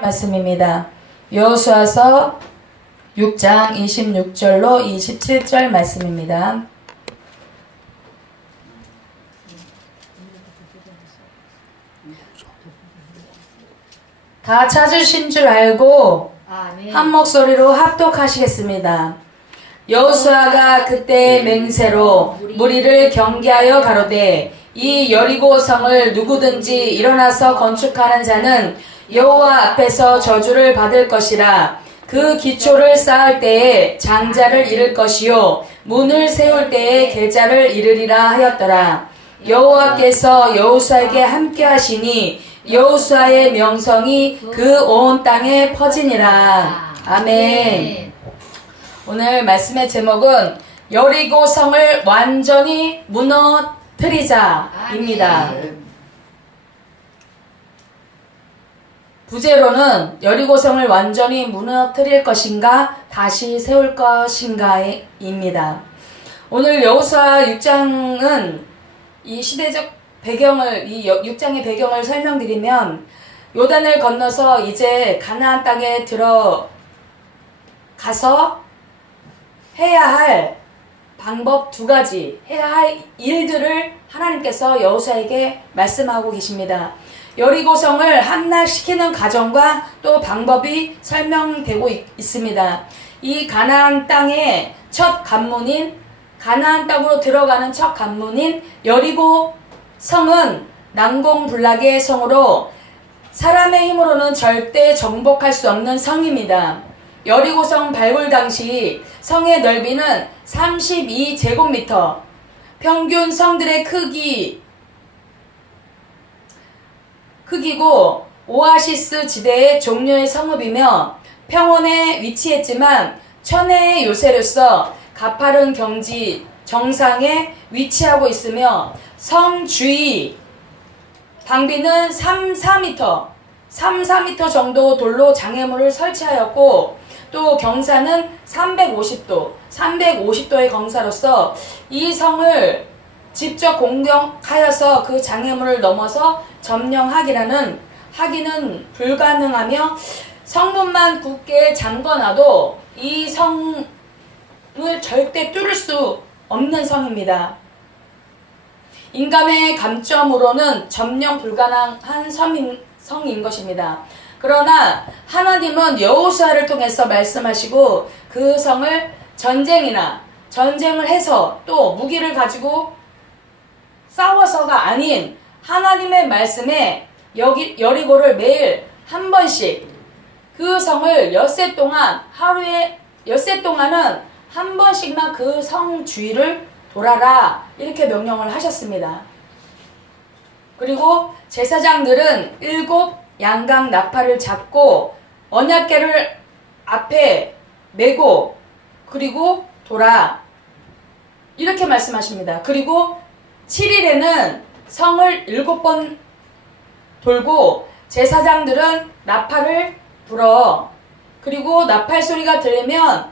말씀입니다. 여호수아서 6장 26절로 27절 말씀입니다. 다 찾으신 줄 알고 한 목소리로 합독하시겠습니다. 여호수아가 그때 맹세로 무리를 경계하여 가로되 이 여리고 성을 누구든지 일어나서 건축하는 자는 여호와 앞에서 저주를 받을 것이라. 그 기초를 쌓을 때에 장자를 잃을 것이요 문을 세울 때에 계자를 잃으리라 하였더라. 여호와께서 여호수아에게 함께 하시니 여호수아의 명성이 그 온 땅에 퍼지니라. 아멘. 오늘 말씀의 제목은 여리고 성을 완전히 무너뜨리자입니다. 부제로는 여리고성을 완전히 무너뜨릴 것인가 다시 세울 것인가입니다. 오늘 여호수아 6장은 이 시대적 배경을, 이 6장의 배경을 설명드리면 요단을 건너서 이제 가나안 땅에 들어가서 해야 할 방법 두 가지, 해야 할 일들을 하나님께서 여호수아에게 말씀하고 계십니다. 여리고성을 함락시키는 과정과 또 방법이 설명되고 있습니다. 이 가나안 땅의 첫 관문인, 가나안 땅으로 들어가는 첫 관문인 여리고성은 난공불락의 성으로 사람의 힘으로는 절대 정복할 수 없는 성입니다. 여리고성 발굴 당시 성의 넓이는 32제곱미터, 평균 성들의 크기고 오아시스 지대의 종려의 성읍이며 평원에 위치했지만 천혜의 요새로서 가파른 경지 정상에 위치하고 있으며 성 주위 방비는 3-4m 정도 돌로 장애물을 설치하였고 또 경사는 350도의 경사로서 이 성을 직접 공격하여서 그 장애물을 넘어서 점령하기는 불가능하며 성문만 굳게 잠궈놔도 이 성을 절대 뚫을 수 없는 성입니다. 인간의 감점으로는 점령 불가능한 성인 것입니다. 그러나 하나님은 여호수아를 통해서 말씀하시고 그 성을 전쟁을 해서 또 무기를 가지고 싸워서가 아닌 하나님의 말씀에 여리고를 매일 한 번씩 그 성을 하루에 엿새 동안은 한 번씩만 그 성 주위를 돌아라 이렇게 명령을 하셨습니다. 그리고 제사장들은 7 양강 나팔을 잡고 언약궤를 앞에 메고 그리고 돌아 이렇게 말씀하십니다. 그리고 7일에는 성을 7번 돌고 제사장들은 나팔을 불어. 그리고 나팔 소리가 들리면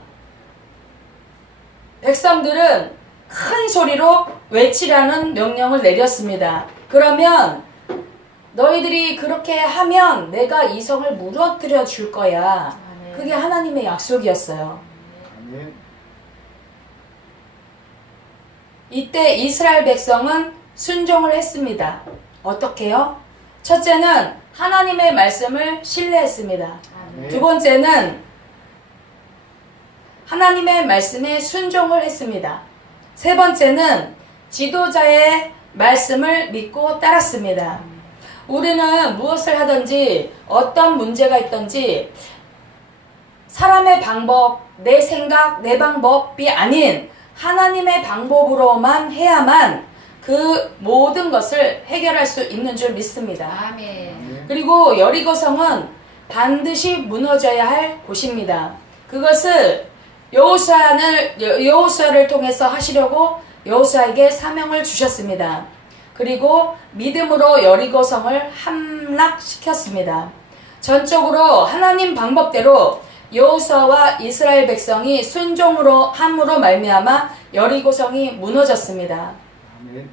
백성들은 큰 소리로 외치라는 명령을 내렸습니다. 그러면 너희들이 그렇게 하면 내가 이 성을 무너뜨려 줄 거야. 그게 하나님의 약속이었어요. 이때 이스라엘 백성은 순종을 했습니다. 어떻게요? 첫째는 하나님의 말씀을 신뢰했습니다. 두 번째는 하나님의 말씀에 순종을 했습니다. 세 번째는 지도자의 말씀을 믿고 따랐습니다. 우리는 무엇을 하든지 어떤 문제가 있든지 사람의 방법, 내 생각, 내 방법이 아닌 하나님의 방법으로만 해야만 그 모든 것을 해결할 수 있는 줄 믿습니다. 아멘. 그리고 여리고성은 반드시 무너져야 할 곳입니다. 그것을 여호수아를 통해서 하시려고 여호수아에게 사명을 주셨습니다. 그리고 믿음으로 여리고성을 함락시켰습니다. 전적으로 하나님 방법대로 여호수아와 이스라엘 백성이 순종으로 함으로 말미암아 여리고성이 무너졌습니다. 아멘.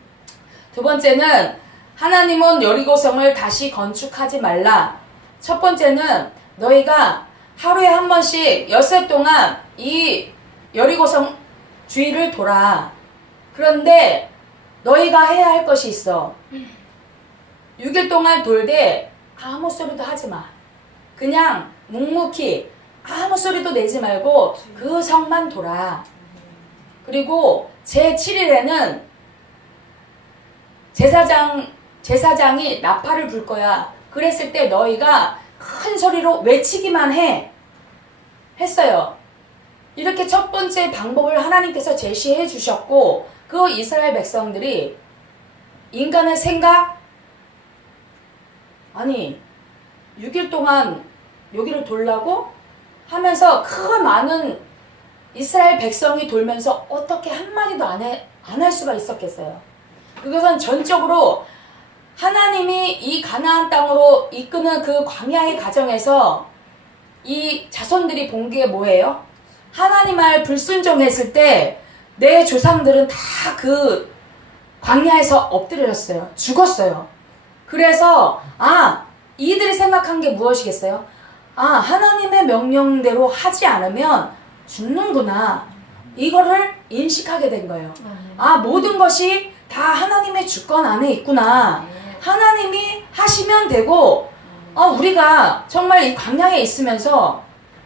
두 번째는 하나님은 여리고성을 다시 건축하지 말라. 첫 번째는 너희가 하루에 한 번씩 엿새 동안 이 여리고성 주위를 돌아. 그런데 너희가 해야 할 것이 있어. 6일 동안 돌되 아무 소리도 하지 마. 그냥 묵묵히 아무 소리도 내지 말고 그 성만 돌아. 그리고 제7일에는 제사장이 나팔을 불 거야. 그랬을 때 너희가 큰 소리로 외치기만 했어요. 이렇게 첫 번째 방법을 하나님께서 제시해 주셨고, 그 이스라엘 백성들이 인간의 생각, 아니 6일 동안 여기를 돌라고 하면서 그 많은 이스라엘 백성이 돌면서 어떻게 한마디도 안 할 수가 있었겠어요. 그것은 전적으로 하나님이 이 가나안 땅으로 이끄는 그 광야의 과정에서 이 자손들이 본 게 뭐예요? 하나님 말 불순종했을 때 내 조상들은 다 그 광야에서 엎드려졌어요. 죽었어요. 그래서 이들이 생각한 게 무엇이겠어요? 하나님의 명령대로 하지 않으면 죽는구나. 이거를 인식하게 된 거예요. 모든 것이 다 하나님의 주권 안에 있구나. 하나님이 하시면 되고, 우리가 정말 이 광야에 있으면서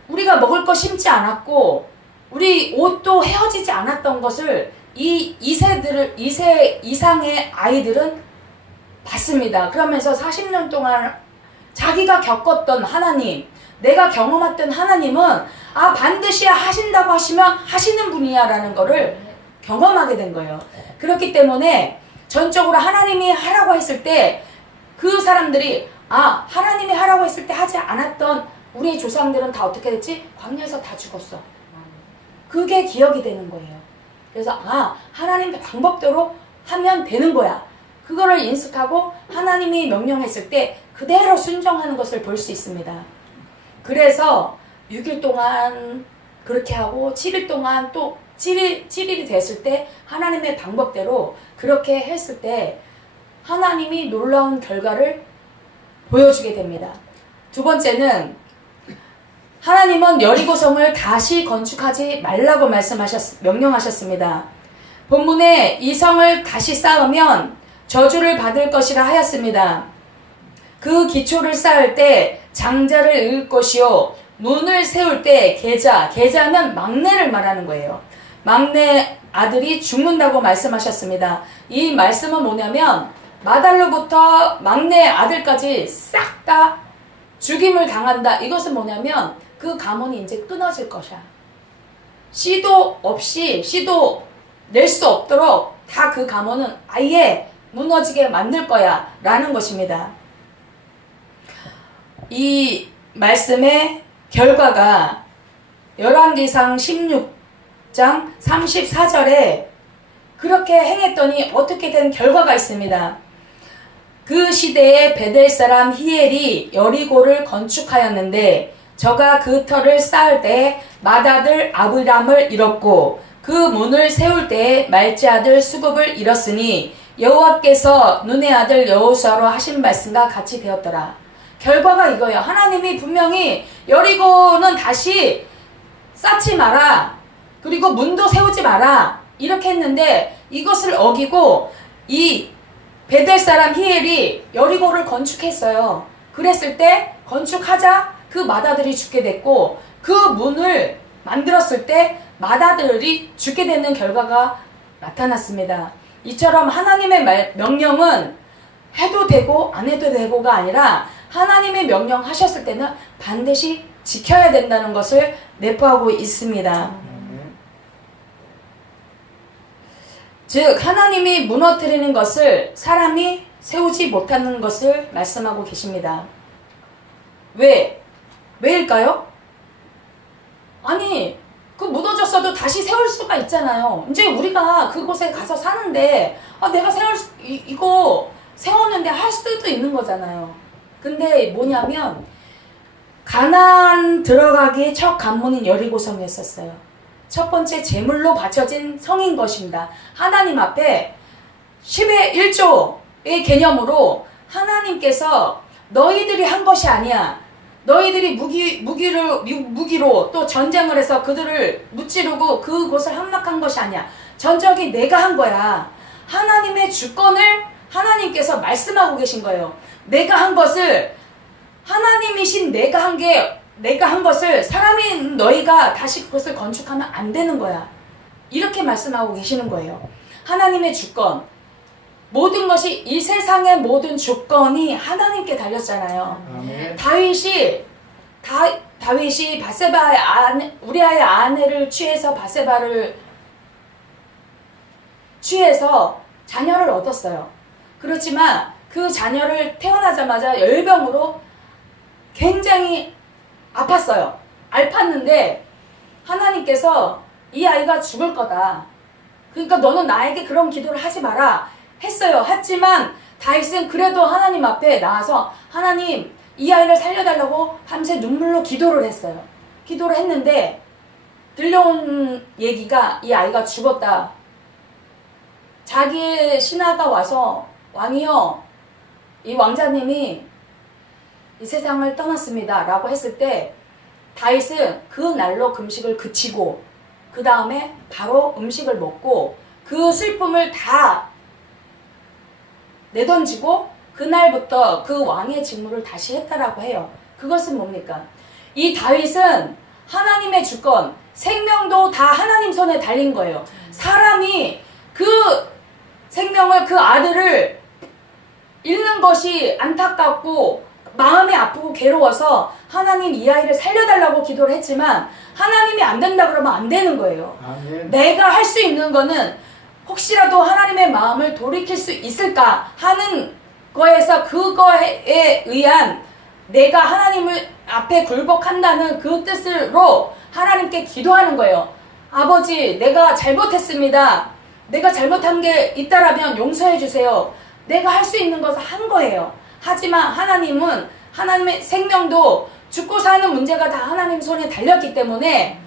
우리가 먹을 거 심지 않았고 우리 옷도 헤어지지 않았던 것을 이 2세 이상의 아이들은 봤습니다. 그러면서 40년 동안 자기가 겪었던 하나님, 내가 경험했던 하나님은 반드시 하신다고 하시면 하시는 분이야 라는 거를 경험하게 된 거예요. 그렇기 때문에 전적으로 하나님이 하라고 했을 때 그 사람들이 하나님이 하라고 했을 때 하지 않았던 우리의 조상들은 다 어떻게 됐지? 광야에서 다 죽었어. 그게 기억이 되는 거예요. 그래서 하나님의 방법대로 하면 되는 거야. 그거를 인식하고 하나님이 명령했을 때 그대로 순종하는 것을 볼 수 있습니다. 그래서 6일 동안 그렇게 하고 7일 동안 또 7일이 됐을 때 하나님의 방법대로 그렇게 했을 때 하나님이 놀라운 결과를 보여주게 됩니다. 두 번째는 하나님은 여리고성을 다시 건축하지 말라고 명령하셨습니다. 본문에 이 성을 다시 쌓으면 저주를 받을 것이라 하였습니다. 그 기초를 쌓을 때 장자를 잃을 것이요 문을 세울 때 계자는 막내를 말하는 거예요. 막내 아들이 죽는다고 말씀하셨습니다. 이 말씀은 뭐냐면 마달로부터 막내 아들까지 싹 다 죽임을 당한다. 이것은 뭐냐면 그 가문이 이제 끊어질 것이야. 씨도 낼 수 없도록 다 그 가문은 아예 무너지게 만들 거야 라는 것입니다. 이 말씀의 결과가 열왕기상 16장 34절에 그렇게 행했더니 어떻게 된 결과가 있습니다. 그 시대에 베델 사람 히엘이 여리고를 건축하였는데 저가 그 터를 쌓을 때에 맏아들 아브람을 잃었고 그 문을 세울 때에 말제 아들 수굽을 잃었으니 여호와께서 눈의 아들 여호수아로 하신 말씀과 같이 되었더라. 결과가 이거예요. 하나님이 분명히 여리고는 다시 쌓지 마라. 그리고 문도 세우지 마라. 이렇게 했는데 이것을 어기고 이 베델 사람 히엘이 여리고를 건축했어요. 그랬을 때 건축하자 그 맏아들이 죽게 됐고 그 문을 만들었을 때 맏아들이 죽게 되는 결과가 나타났습니다. 이처럼 하나님의 명령은 해도 되고 안 해도 되고가 아니라 하나님의 명령하셨을 때는 반드시 지켜야 된다는 것을 내포하고 있습니다. 즉 하나님이 무너뜨리는 것을 사람이 세우지 못하는 것을 말씀하고 계십니다. 왜일까요? 아니 그 무너졌어도 다시 세울 수가 있잖아요. 이제 우리가 그곳에 가서 사는데 내가 이거 세웠는데 할 수도 있는 거잖아요. 근데 뭐냐면 가나안 들어가기 첫 관문인 여리고성이었어요. 첫 번째 제물로 바쳐진 성인 것입니다. 하나님 앞에 10의 1조의 개념으로 하나님께서 너희들이 한 것이 아니야. 너희들이 무기로 또 전쟁을 해서 그들을 무찌르고 그곳을 함락한 것이 아니야. 전적이 내가 한 거야. 하나님의 주권을 하나님께서 말씀하고 계신 거예요. 내가 한 것을, 하나님이신 내가 한 것을 사람인 너희가 다시 그것을 건축하면 안 되는 거야. 이렇게 말씀하고 계시는 거예요. 하나님의 주권. 모든 것이, 이 세상의 모든 주권이 하나님께 달렸잖아요. 아멘. 다윗이 바세바의 우리아의 아내를 취해서 바세바를 취해서 자녀를 얻었어요. 그렇지만 그 자녀를 태어나자마자 열병으로 굉장히 아팠어요. 앓았는데 하나님께서 이 아이가 죽을 거다. 그러니까 너는 나에게 그런 기도를 하지 마라 했어요. 하지만 다윗은 그래도 하나님 앞에 나와서 하나님 이 아이를 살려달라고 밤새 눈물로 기도를 했어요. 기도를 했는데 들려온 얘기가 이 아이가 죽었다. 자기의 신하가 와서 왕이여, 이 왕자님이 이 세상을 떠났습니다 라고 했을 때 다윗은 그 날로 금식을 그치고 그 다음에 바로 음식을 먹고 그 슬픔을 다 내던지고 그날부터 그 왕의 직무를 다시 했다라고 해요. 그것은 뭡니까? 이 다윗은 하나님의 주권, 생명도 다 하나님 손에 달린 거예요. 사람이 그 생명을, 그 아들을 잃는 것이 안타깝고 마음이 아프고 괴로워서 하나님 이 아이를 살려달라고 기도를 했지만 하나님이 안 된다 그러면 안 되는 거예요. 아멘. 내가 할 수 있는 거는 혹시라도 하나님의 마음을 돌이킬 수 있을까 하는 거에서 그거에 의한 내가 하나님을 앞에 굴복한다는 그 뜻으로 하나님께 기도하는 거예요. 아버지, 내가 잘못했습니다. 내가 잘못한 게 있다라면 용서해 주세요. 내가 할 수 있는 것을 한 거예요. 하지만 하나님은 하나님의 생명도 죽고 사는 문제가 다 하나님 손에 달렸기 때문에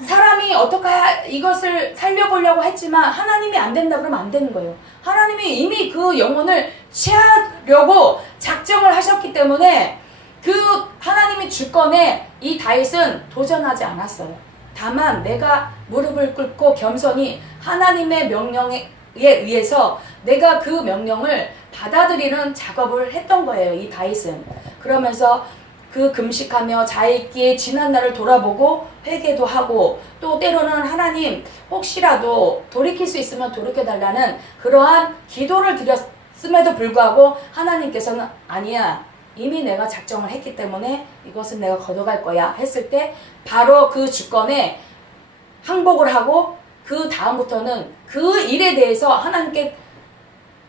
사람이 어떻게 이것을 살려보려고 했지만 하나님이 안 된다 그러면 안 되는 거예요. 하나님이 이미 그 영혼을 취하려고 작정을 하셨기 때문에 그 하나님의 주권에 이 다윗은 도전하지 않았어요. 다만 내가 무릎을 꿇고 겸손히 하나님의 명령에 의해서 내가 그 명령을 받아들이는 작업을 했던 거예요. 이 다윗은. 그러면서 그 금식하며 자기의 지난 날을 돌아보고 회개도 하고 또 때로는 하나님 혹시라도 돌이킬 수 있으면 돌이켜달라는 그러한 기도를 드렸음에도 불구하고 하나님께서는 아니야, 이미 내가 작정을 했기 때문에 이것은 내가 걷어갈 거야 했을 때 바로 그 주권에 항복을 하고 그 다음부터는 그 일에 대해서 하나님께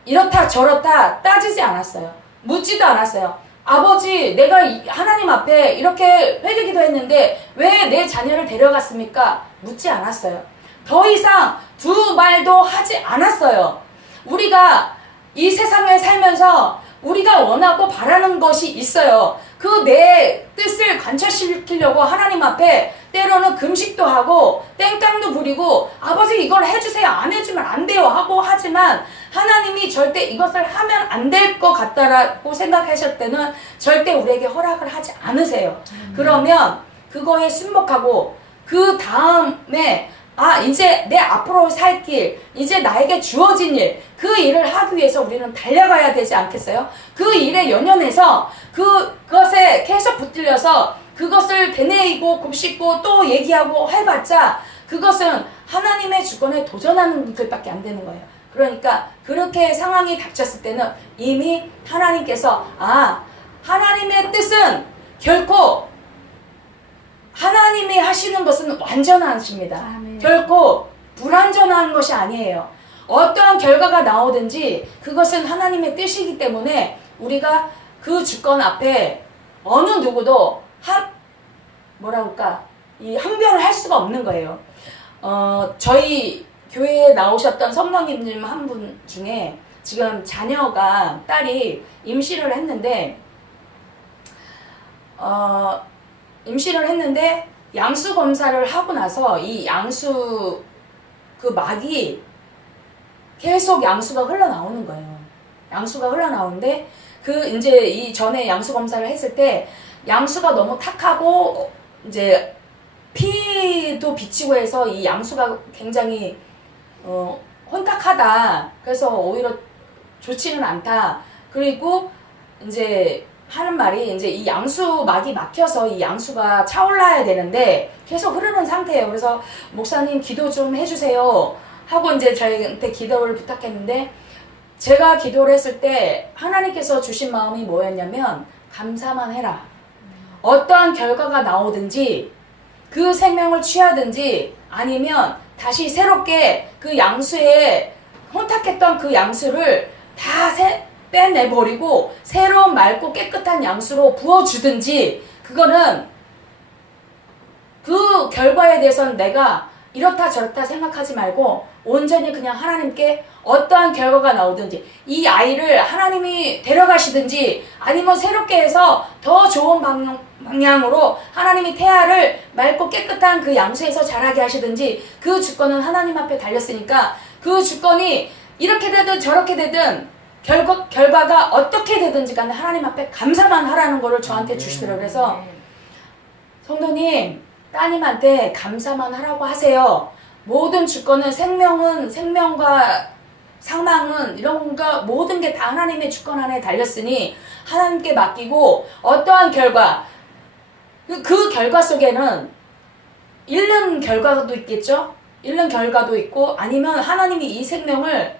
이렇다 저렇다 따지지 않았어요. 묻지도 않았어요. 아버지, 내가 하나님 앞에 이렇게 회개기도 했는데 왜 내 자녀를 데려갔습니까? 묻지 않았어요. 더 이상 두 말도 하지 않았어요. 우리가 이 세상에 살면서 우리가 원하고 바라는 것이 있어요. 그 내 뜻을 관철시키려고 하나님 앞에 때로는 금식도 하고 땡깡도 부리고 아버지 이걸 해주세요, 안 해주면 안 돼요 하고 하지만 하나님이 절대 이것을 하면 안 될 것 같다라고 생각하실 때는 절대 우리에게 허락을 하지 않으세요. 그러면 그거에 순복하고 그 다음에 이제 내 앞으로 살 길, 이제 나에게 주어진 일, 그 일을 하기 위해서 우리는 달려가야 되지 않겠어요? 그 일에 연연해서 그것에 계속 붙들려서 그것을 되뇌이고 곱씹고 또 얘기하고 해봤자 그것은 하나님의 주권에 도전하는 것들밖에 안 되는 거예요. 그러니까 그렇게 상황이 닥쳤을 때는 이미 하나님께서 하나님의 뜻은 결코 하나님이 하시는 것은 완전하십니다. 아멘. 결코 불완전한 것이 아니에요. 어떠한 결과가 나오든지 그것은 하나님의 뜻이기 때문에 우리가 그 주권 앞에 어느 누구도 이 항변을 할 수가 없는 거예요. 저희 교회에 나오셨던 성도님 한 분 중에 지금 딸이 임신을 했는데 양수 검사를 하고 나서 이 양수 그 막이 계속 양수가 흘러나오는 거예요. 양수가 흘러나오는데 이제 이 전에 양수 검사를 했을 때 양수가 너무 탁하고 이제 피도 비치고 해서 이 양수가 굉장히 혼탁하다. 그래서 오히려 좋지는 않다. 그리고 이제 하는 말이 이제 이 양수막이 막혀서 이 양수가 차올라야 되는데 계속 흐르는 상태예요. 그래서 목사님 기도 좀 해주세요 하고 이제 저희한테 기도를 부탁했는데 제가 기도를 했을 때 하나님께서 주신 마음이 뭐였냐면 감사만 해라. 어떠한 결과가 나오든지 그 생명을 취하든지 아니면 다시 새롭게 그 양수에 혼탁했던 그 양수를 다 빼내버리고 새로운 맑고 깨끗한 양수로 부어주든지 그거는 그 결과에 대해서는 내가 이렇다 저렇다 생각하지 말고 온전히 그냥 하나님께 어떠한 결과가 나오든지 이 아이를 하나님이 데려가시든지 아니면 새롭게 해서 더 좋은 방향으로 하나님이 태아를 맑고 깨끗한 그 양수에서 자라게 하시든지 그 주권은 하나님 앞에 달렸으니까 그 주권이 이렇게 되든 저렇게 되든 결과가 어떻게 되든지 간에 하나님 앞에 감사만 하라는 거를 저한테 주시더라고요. 그래서 성도님 따님한테 감사만 하라고 하세요. 모든 주권은 생명과 사망은 이런 거 모든 게 다 하나님의 주권 안에 달렸으니 하나님께 맡기고 어떠한 결과 그 결과 속에는 잃는 결과도 있겠죠. 잃는 결과도 있고 아니면 하나님이 이 생명을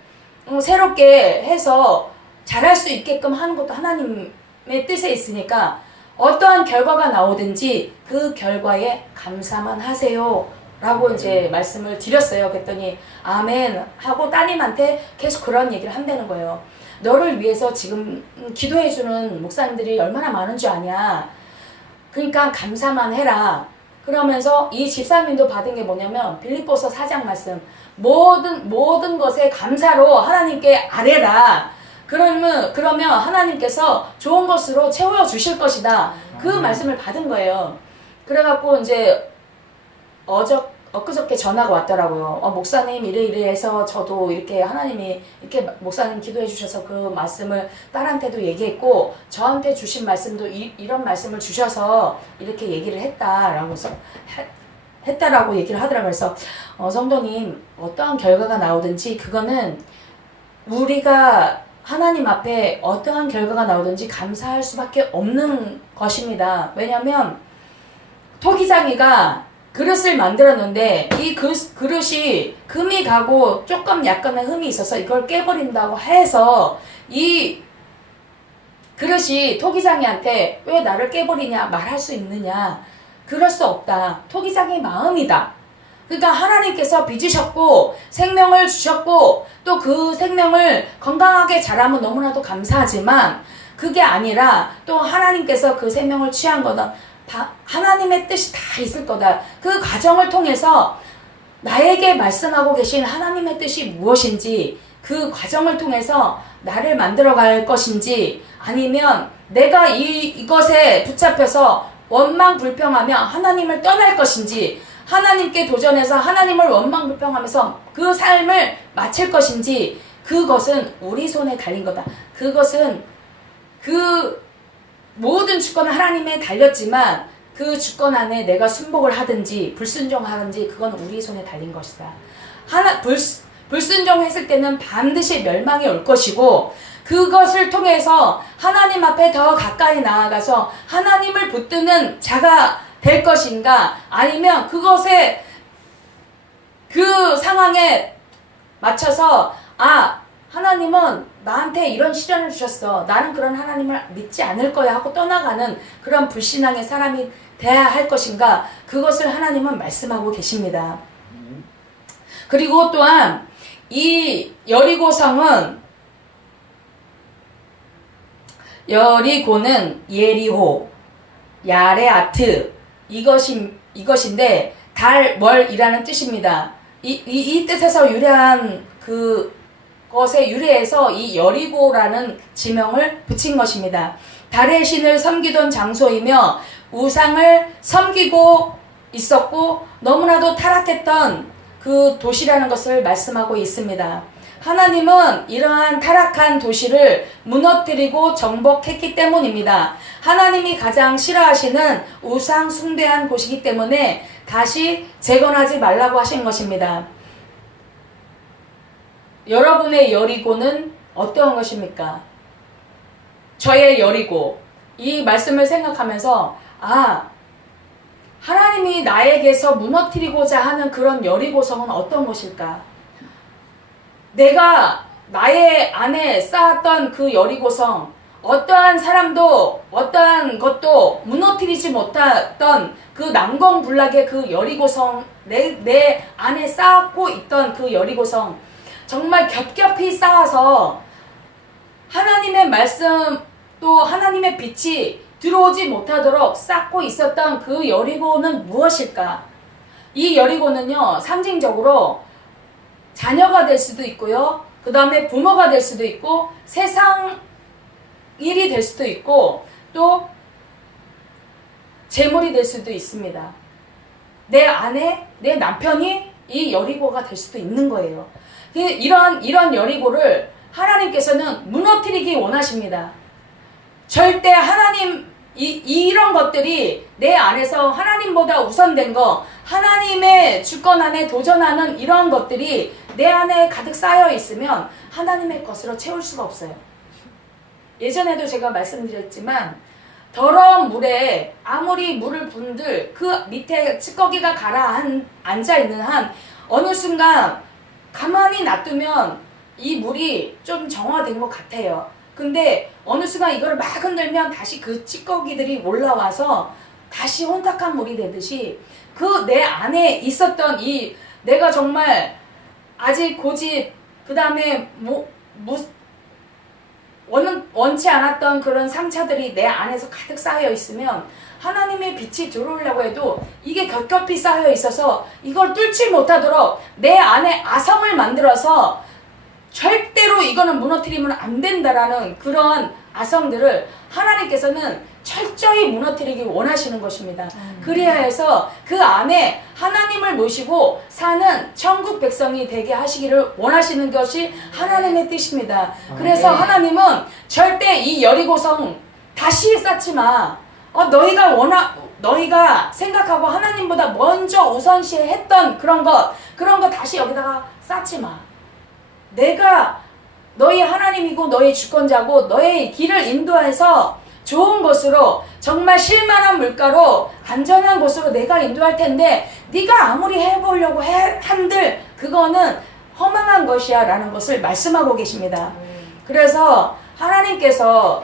새롭게 해서 잘할 수 있게끔 하는 것도 하나님의 뜻에 있으니까 어떠한 결과가 나오든지 그 결과에 감사만 하세요 라고 이제 말씀을 드렸어요. 그랬더니 아멘 하고 따님한테 계속 그런 얘기를 한다는 거예요. 너를 위해서 지금 기도해주는 목사님들이 얼마나 많은 줄 아냐. 그러니까 감사만 해라. 그러면서 이 집사님도 받은 게 뭐냐면 빌립보서 4장 말씀 모든 것에 감사로 하나님께 아뢰라. 그러면 하나님께서 좋은 것으로 채워주실 것이다. 그 말씀을 받은 거예요. 그래갖고 이제 엊그저께 전화가 왔더라고요. 목사님 이래 해서 저도 이렇게 하나님이 이렇게 목사님 기도해 주셔서 그 말씀을 딸한테도 얘기했고 저한테 주신 말씀도 이런 말씀을 주셔서 이렇게 얘기를 했다라고 했다라고 얘기를 하더라고요. 그래서 성도님 어떠한 결과가 나오든지 그거는 우리가 하나님 앞에 어떠한 결과가 나오든지 감사할 수밖에 없는 것입니다. 왜냐하면 토기장이가 그릇을 만들었는데 이 그릇이 금이 가고 조금 약간의 흠이 있어서 이걸 깨버린다고 해서 이 그릇이 토기장이한테 왜 나를 깨버리냐 말할 수 있느냐. 그럴 수 없다. 토기장의 마음이다. 그러니까 하나님께서 빚으셨고 생명을 주셨고 또 그 생명을 건강하게 자라면 너무나도 감사하지만 그게 아니라 또 하나님께서 그 생명을 취한 거는 하나님의 뜻이 다 있을 거다. 그 과정을 통해서 나에게 말씀하고 계신 하나님의 뜻이 무엇인지 그 과정을 통해서 나를 만들어갈 것인지 아니면 내가 이것에 붙잡혀서 원망불평하며 하나님을 떠날 것인지 하나님께 도전해서 하나님을 원망불평하면서 그 삶을 마칠 것인지 그것은 우리 손에 달린 거다. 그것은 그 모든 주권은 하나님에 달렸지만 그 주권 안에 내가 순복을 하든지 불순종하든지 그건 우리 손에 달린 것이다. 불순종했을 때는 반드시 멸망이 올 것이고 그것을 통해서 하나님 앞에 더 가까이 나아가서 하나님을 붙드는 자가 될 것인가 아니면 그것에 그 상황에 맞춰서 하나님은 나한테 이런 시련을 주셨어. 나는 그런 하나님을 믿지 않을 거야 하고 떠나가는 그런 불신앙의 사람이 돼야 할 것인가 그것을 하나님은 말씀하고 계십니다. 그리고 또한 이 여리고는 예리호, 야레아트 이것인데 달월이라는 뜻입니다. 이 뜻에서 유래한 그것에 유래해서 이 여리고라는 지명을 붙인 것입니다. 달의 신을 섬기던 장소이며 우상을 섬기고 있었고 너무나도 타락했던 그 도시라는 것을 말씀하고 있습니다. 하나님은 이러한 타락한 도시를 무너뜨리고 정복했기 때문입니다. 하나님이 가장 싫어하시는 우상 숭배한 곳이기 때문에 다시 재건하지 말라고 하신 것입니다. 여러분의 여리고는 어떠한 것입니까? 저의 여리고, 이 말씀을 생각하면서 하나님이 나에게서 무너뜨리고자 하는 그런 여리고성은 어떤 것일까? 내가 나의 안에 쌓았던 그 여리고성, 어떠한 사람도 어떠한 것도 무너뜨리지 못했던 그 난공불락의 그 여리고성, 내 안에 쌓고 있던 그 여리고성, 정말 겹겹이 쌓아서 하나님의 말씀 또 하나님의 빛이 들어오지 못하도록 쌓고 있었던 그 여리고는 무엇일까? 이 여리고는요, 상징적으로 자녀가 될 수도 있고요, 그 다음에 부모가 될 수도 있고, 세상 일이 될 수도 있고, 또 재물이 될 수도 있습니다. 내 아내, 내 남편이 이 여리고가 될 수도 있는 거예요. 이런 여리고를 하나님께서는 무너뜨리기 원하십니다. 절대 하나님, 이런 것들이 내 안에서 하나님보다 우선된 거, 하나님의 주권 안에 도전하는 이런 것들이 내 안에 가득 쌓여 있으면 하나님의 것으로 채울 수가 없어요. 예전에도 제가 말씀드렸지만, 더러운 물에 아무리 물을 분들 그 밑에 찌꺼기가 앉아 있는 한 어느 순간 가만히 놔두면 이 물이 좀 정화된 것 같아요. 근데 어느 순간 이걸 막 흔들면 다시 그 찌꺼기들이 올라와서 다시 혼탁한 물이 되듯이, 그 내 안에 있었던 이 내가 정말 아직 고집, 그 다음에 원치 않았던 그런 상처들이 내 안에서 가득 쌓여 있으면 하나님의 빛이 들어오려고 해도 이게 겹겹이 쌓여 있어서 이걸 뚫지 못하도록 내 안에 아성을 만들어서 절대로 이거는 무너뜨리면 안 된다라는 그런 아성들을 하나님께서는 철저히 무너뜨리기 원하시는 것입니다. 그래야 해서 그 안에 하나님을 모시고 사는 천국 백성이 되게 하시기를 원하시는 것이 하나님의 뜻입니다. 그래서 하나님은 절대 이 여리고성 다시 쌓지 마. 너희가 생각하고 하나님보다 먼저 우선시했던 그런 거 다시 여기다가 쌓지 마. 내가 너희 하나님이고 너희 주권자고 너의 길을 인도해서 좋은 곳으로, 정말 쉴만한 물가로 안전한 곳으로 내가 인도할 텐데 네가 아무리 해보려고 한들 그거는 허망한 것이야 라는 것을 말씀하고 계십니다. 그래서 하나님께서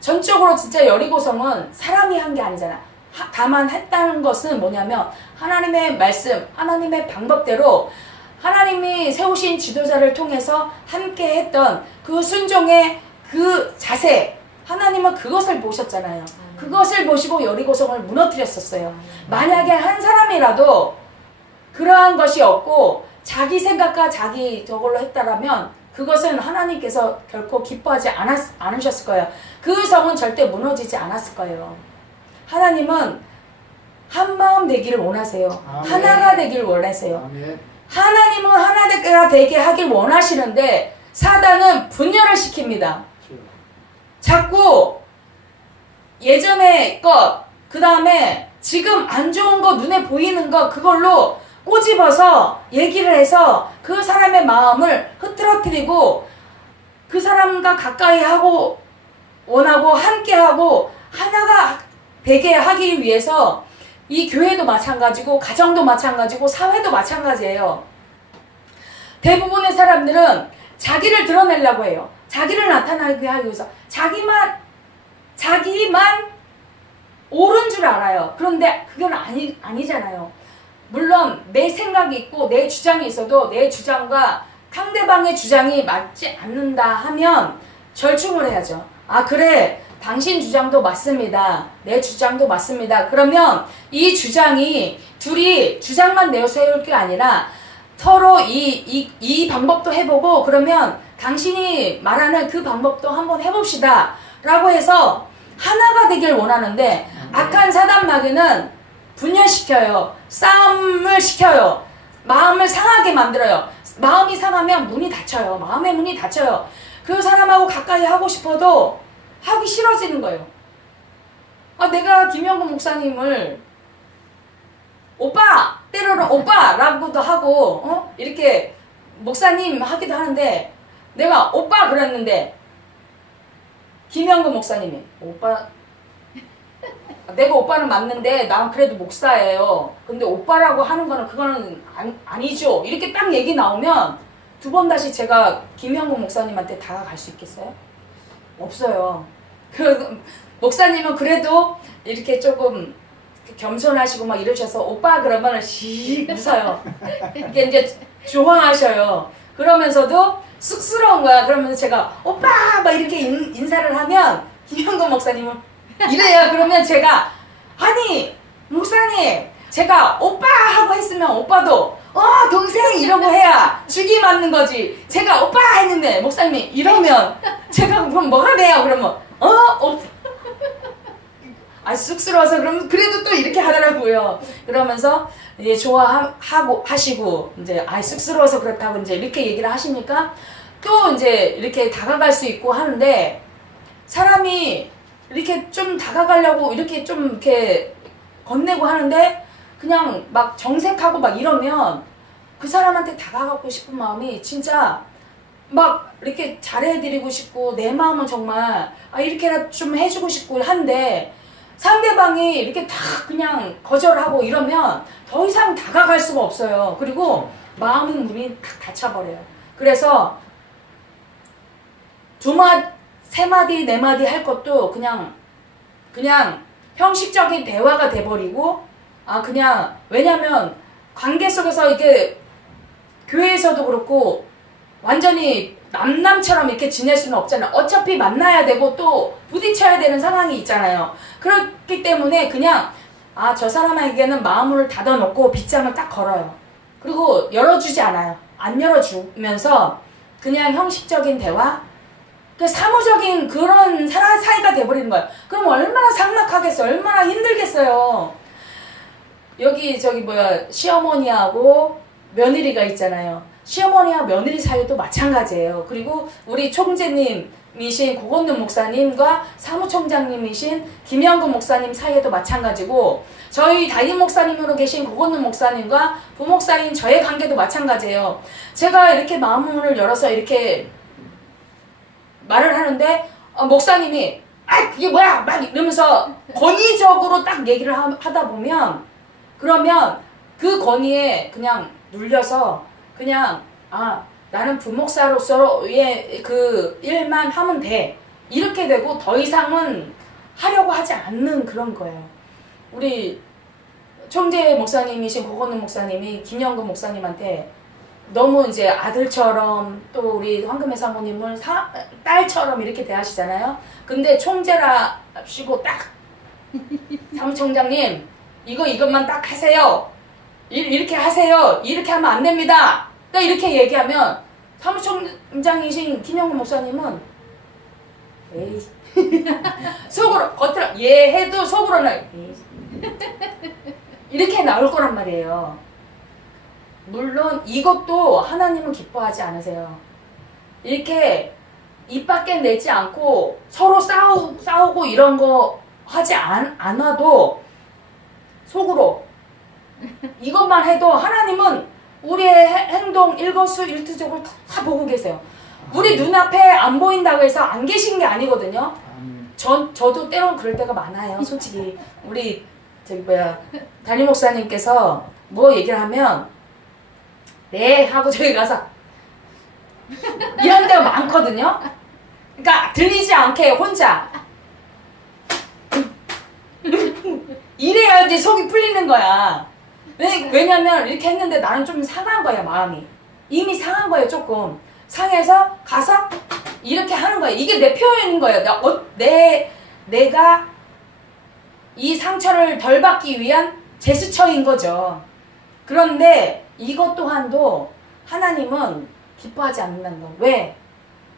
전적으로 진짜 여리고성은 사람이 한 게 아니잖아. 다만 했다는 것은 뭐냐면 하나님의 말씀, 하나님의 방법대로 하나님이 세우신 지도자를 통해서 함께 했던 그 순종의 그 자세, 하나님은 그것을 보셨잖아요. 그것을 보시고 여리고성을 무너뜨렸었어요. 만약에 한 사람이라도 그러한 것이 없고 자기 생각과 자기 저걸로 했다라면 그것은 하나님께서 결코 기뻐하지 않으셨을 거예요. 그 성은 절대 무너지지 않았을 거예요. 하나님은 한 마음 되기를 원하세요. 아멘. 하나가 되기를 원하세요. 아멘. 하나님은 하나가 되게 하길 원하시는데 사단은 분열을 시킵니다. 자꾸 예전의 것, 그 다음에 지금 안 좋은 거, 눈에 보이는 거, 그걸로 꼬집어서 얘기를 해서 그 사람의 마음을 흐트러뜨리고 그 사람과 가까이 하고 원하고 함께하고 하나가 되게 하기 위해서 이 교회도 마찬가지고 가정도 마찬가지고 사회도 마찬가지예요. 대부분의 사람들은 자기를 드러내려고 해요. 자기를 나타나게 하기 위해서 자기만 옳은 줄 알아요. 그런데 그건 아니잖아요. 물론 내 생각이 있고 내 주장이 있어도 내 주장과 상대방의 주장이 맞지 않는다 하면 절충을 해야죠. 그래, 당신 주장도 맞습니다. 내 주장도 맞습니다. 그러면 이 주장이 둘이 주장만 내세울 게 아니라 서로 이 방법도 해보고, 그러면 당신이 말하는 그 방법도 한번 해봅시다 라고 해서 하나가 되길 원하는데, 악한 사단 마귀는 분열시켜요. 싸움을 시켜요. 마음을 상하게 만들어요. 마음이 상하면 문이 닫혀요. 마음의 문이 닫혀요. 그 사람하고 가까이 하고 싶어도 하기 싫어지는 거예요. 내가 김영근 목사님을 오빠! 때로는 오빠라고도 하고 이렇게 목사님 하기도 하는데 내가 오빠 그랬는데 김영근 목사님이 오빠 내가 오빠는 맞는데 난 그래도 목사예요. 근데 오빠라고 하는 거는 그거는 아니죠. 이렇게 딱 얘기 나오면 두 번 다시 제가 김영근 목사님한테 다가갈 수 있겠어요? 없어요. 그래서 목사님은 그래도 이렇게 조금 겸손하시고 막 이러셔서 오빠 그러면 씩 웃어요. 이게 이제 좋아하셔요. 그러면서도 쑥스러운 거야. 그러면서 제가 오빠 막 이렇게 인사를 하면 김영근 목사님은 이래요. 그러면 제가 아니 목사님 제가 오빠 하고 했으면 오빠도 동생 이러고 해야 죽이 맞는 거지. 제가 오빠 했는데 목사님이 이러면 제가 그럼 뭐가 돼요? 그러면 쑥스러워서 그러면 그래도 또 이렇게 하더라고요. 그러면서 이제 좋아하고 하시고 이제 쑥스러워서 그렇다고 이제 이렇게 얘기를 하시니까 또 이제 이렇게 다가갈 수 있고 하는데 사람이 이렇게 좀 다가가려고 이렇게 좀 이렇게 건네고 하는데 그냥 막 정색하고 막 이러면 그 사람한테 다가가고 싶은 마음이 진짜 막 이렇게 잘해드리고 싶고 내 마음은 정말 이렇게라도 좀 해주고 싶고 한데 상대방이 이렇게 다 그냥 거절하고 이러면 더 이상 다가갈 수가 없어요. 그리고 마음의 문이 탁 닫혀버려요. 그래서 세 마디, 네 마디 할 것도 그냥 형식적인 대화가 돼버리고 그냥 왜냐면 관계 속에서 이렇게 교회에서도 그렇고 완전히 남남처럼 이렇게 지낼 수는 없잖아요. 어차피 만나야 되고 또 부딪혀야 되는 상황이 있잖아요. 그렇기 때문에 그냥 저 사람에게는 마음을 닫아놓고 빗장을 딱 걸어요. 그리고 열어주지 않아요. 안 열어주면서 그냥 형식적인 대화, 사무적인 그런 사이가 돼버리는 거예요. 그럼 얼마나 삭막하겠어요. 얼마나 힘들겠어요. 여기 시어머니하고 며느리가 있잖아요. 시어머니와 며느리 사이도 마찬가지예요. 그리고 우리 총재님이신 고건능 목사님과 사무총장님이신 김영근 목사님 사이에도 마찬가지고 저희 담임 목사님으로 계신 고건능 목사님과 부목사인 저의 관계도 마찬가지예요. 제가 이렇게 마음을 열어서 이렇게 말을 하는데 목사님이 그게 뭐야 막 이러면서 권위적으로 딱 얘기를 하다 보면 그러면 그 권위에 그냥 눌려서 그냥 나는 부목사로서의 그 일만 하면 돼 이렇게 되고 더 이상은 하려고 하지 않는 그런 거예요. 우리 총재 목사님이신 고건능 목사님이 김영근 목사님한테 너무 이제 아들처럼 또 우리 황금의 사모님을 딸처럼 이렇게 대하시잖아요. 근데 총재라시고 딱 사무총장님 이것만 딱 하세요. 이렇게 하세요. 이렇게 하면 안 됩니다. 딱 이렇게 얘기하면 사무총장이신 김영근 목사님은 에이 속으로 겉으로 해도 속으로는 이렇게 나올 거란 말이에요. 물론 이것도 하나님은 기뻐하지 않으세요. 이렇게 입 밖에 내지 않고 서로 싸우고 이런 거 하지 않아도 속으로 이것만 해도 하나님은 우리의 행동 일거수일투족을 다 보고 계세요. 우리 눈앞에 안 보인다고 해서 안 계신 게 아니거든요. 저도 때론 그럴 때가 많아요. 솔직히 우리 담임 목사님께서 뭐 얘기를 하면 네 하고 저기 가서 이런 데가 많거든요. 그러니까 들리지 않게 혼자 이래야지 속이 풀리는 거야. 왜냐면 이렇게 했는데 나는 좀 상한 거야. 마음이 이미 상한 거예요. 조금 상해서 가서 이렇게 하는 거예요. 이게 내 표현인 거예요. 내가 이 상처를 덜 받기 위한 제스처인 거죠. 그런데 이것 또한도 하나님은 기뻐하지 않는다는 거. 왜?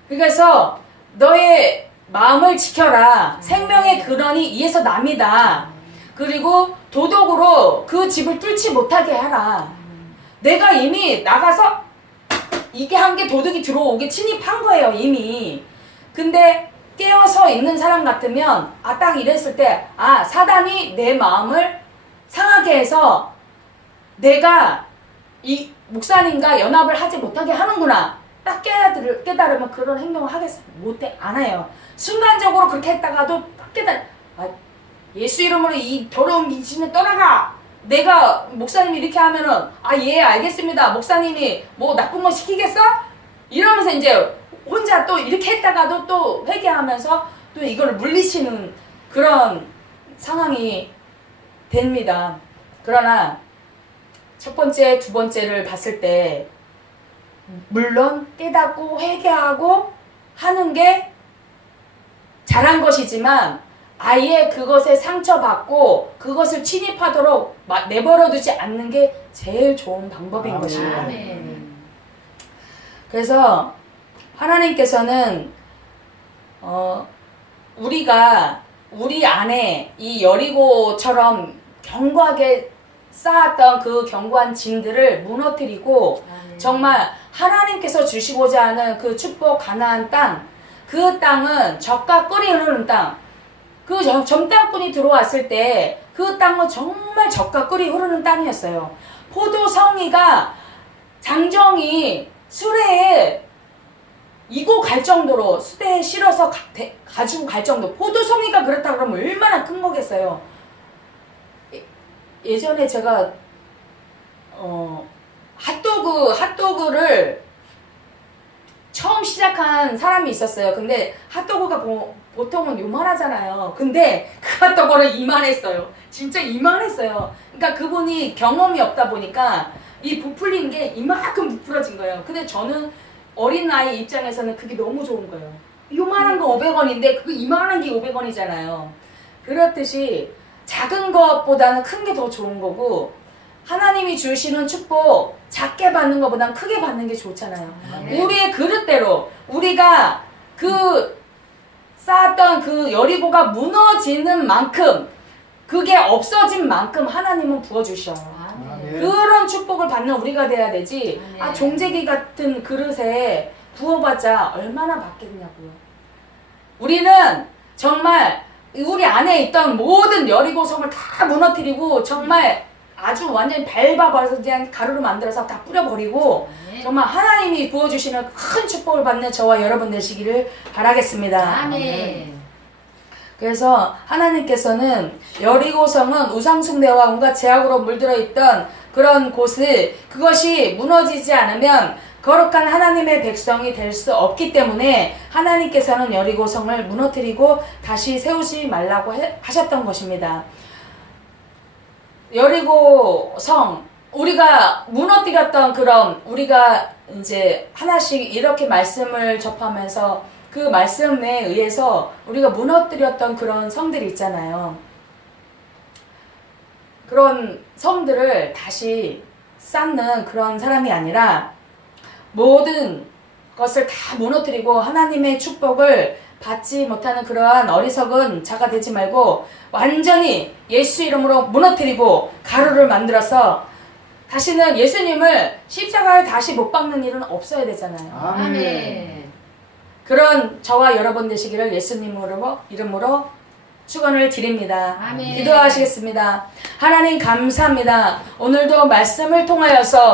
그래서 너의 마음을 지켜라. 생명의 근원이 이에서 남이다. 그리고 도덕으로 그 집을 뚫지 못하게 하라. 내가 이미 나가서 이게 한 게 도둑이 들어오게 침입한 거예요, 이미. 근데 깨어서 있는 사람 같으면 딱 이랬을 때 사단이 내 마음을 상하게 해서 내가 이 목사님과 연합을 하지 못하게 하는구나. 딱 깨달으면 그런 행동을 하겠어요? 못해, 안 해요. 순간적으로 그렇게 했다가도 딱 예수 이름으로 이 더러운 미신을 떠나가! 내가 목사님이 이렇게 하면은 예 알겠습니다. 목사님이 뭐 나쁜 거 시키겠어? 이러면서 이제 혼자 또 이렇게 했다가도 또 회개하면서 또 이걸 물리치는 그런 상황이 됩니다. 그러나 첫 번째, 두 번째를 봤을 때 물론 깨닫고 회개하고 하는 게 잘한 것이지만 아예 그것에 상처받고 그것을 침입하도록 내버려두지 않는 게 제일 좋은 방법인 것입니다. 그래서 하나님께서는 우리가 우리 안에 이 여리고처럼 견고하게 쌓았던 그 견고한 짐들을 무너뜨리고 정말 하나님께서 주시고자 하는 그 축복 가나안 땅, 그 땅은 젖과 꿀이 흐르는 땅, 그 점땅꾼이 들어왔을 때 그 땅은 정말 젖과 꿀이 흐르는 땅이었어요. 포도성이가 장정이 수레에 이고 갈 정도로 수레에 실어서 가지고 갈 정도. 포도송이가 그렇다 그러면 얼마나 큰 거겠어요. 예전에 제가 핫도그를 처음 시작한 사람이 있었어요. 근데 핫도그가 보통은 요만하잖아요. 근데 그 핫도그는 이만했어요. 진짜 이만했어요. 그러니까 그분이 경험이 없다 보니까 이 부풀린 게 이만큼 부풀어진 거예요. 근데 저는 어린 아이 입장에서는 그게 너무 좋은 거예요. 요만한 거 500원인데 그거 이만한 게 500원이잖아요. 그렇듯이 작은 것보다는 큰 게 더 좋은 거고 하나님이 주시는 축복 작게 받는 것보다는 크게 받는 게 좋잖아요. 우리의 그릇대로 우리가 그 쌓았던 그 여리고가 무너지는 만큼 그게 없어진 만큼 하나님은 부어주셔. 그런 축복을 받는 우리가 돼야 되지. 종재기 같은 그릇에 부어봤자 얼마나 받겠냐고요. 우리는 정말 우리 안에 있던 모든 여리고성을 다 무너뜨리고 정말 아주 완전히 밟아버려서 그냥 가루로 만들어서 다 뿌려버리고 정말 하나님이 부어주시는 큰 축복을 받는 저와 여러분 되시기를 바라겠습니다. 아멘. 그래서 하나님께서는 여리고성은 우상숭배와 온갖 제약으로 물들어 있던 그런 곳을 그것이 무너지지 않으면 거룩한 하나님의 백성이 될 수 없기 때문에 하나님께서는 여리고성을 무너뜨리고 다시 세우지 말라고 하셨던 것입니다. 여리고성 우리가 무너뜨렸던 그런 우리가 이제 하나씩 이렇게 말씀을 접하면서 그 말씀에 의해서 우리가 무너뜨렸던 그런 성들이 있잖아요. 그런 성들을 다시 쌓는 그런 사람이 아니라 모든 것을 다 무너뜨리고 하나님의 축복을 받지 못하는 그러한 어리석은 자가 되지 말고 완전히 예수 이름으로 무너뜨리고 가루를 만들어서 다시는 예수님을 십자가에 다시 못 박는 일은 없어야 되잖아요. 아멘. 그런 저와 여러분 되시기를 예수님으로 이름으로 축원을 드립니다. 아멘. 기도하시겠습니다. 하나님 감사합니다. 오늘도 말씀을 통하여서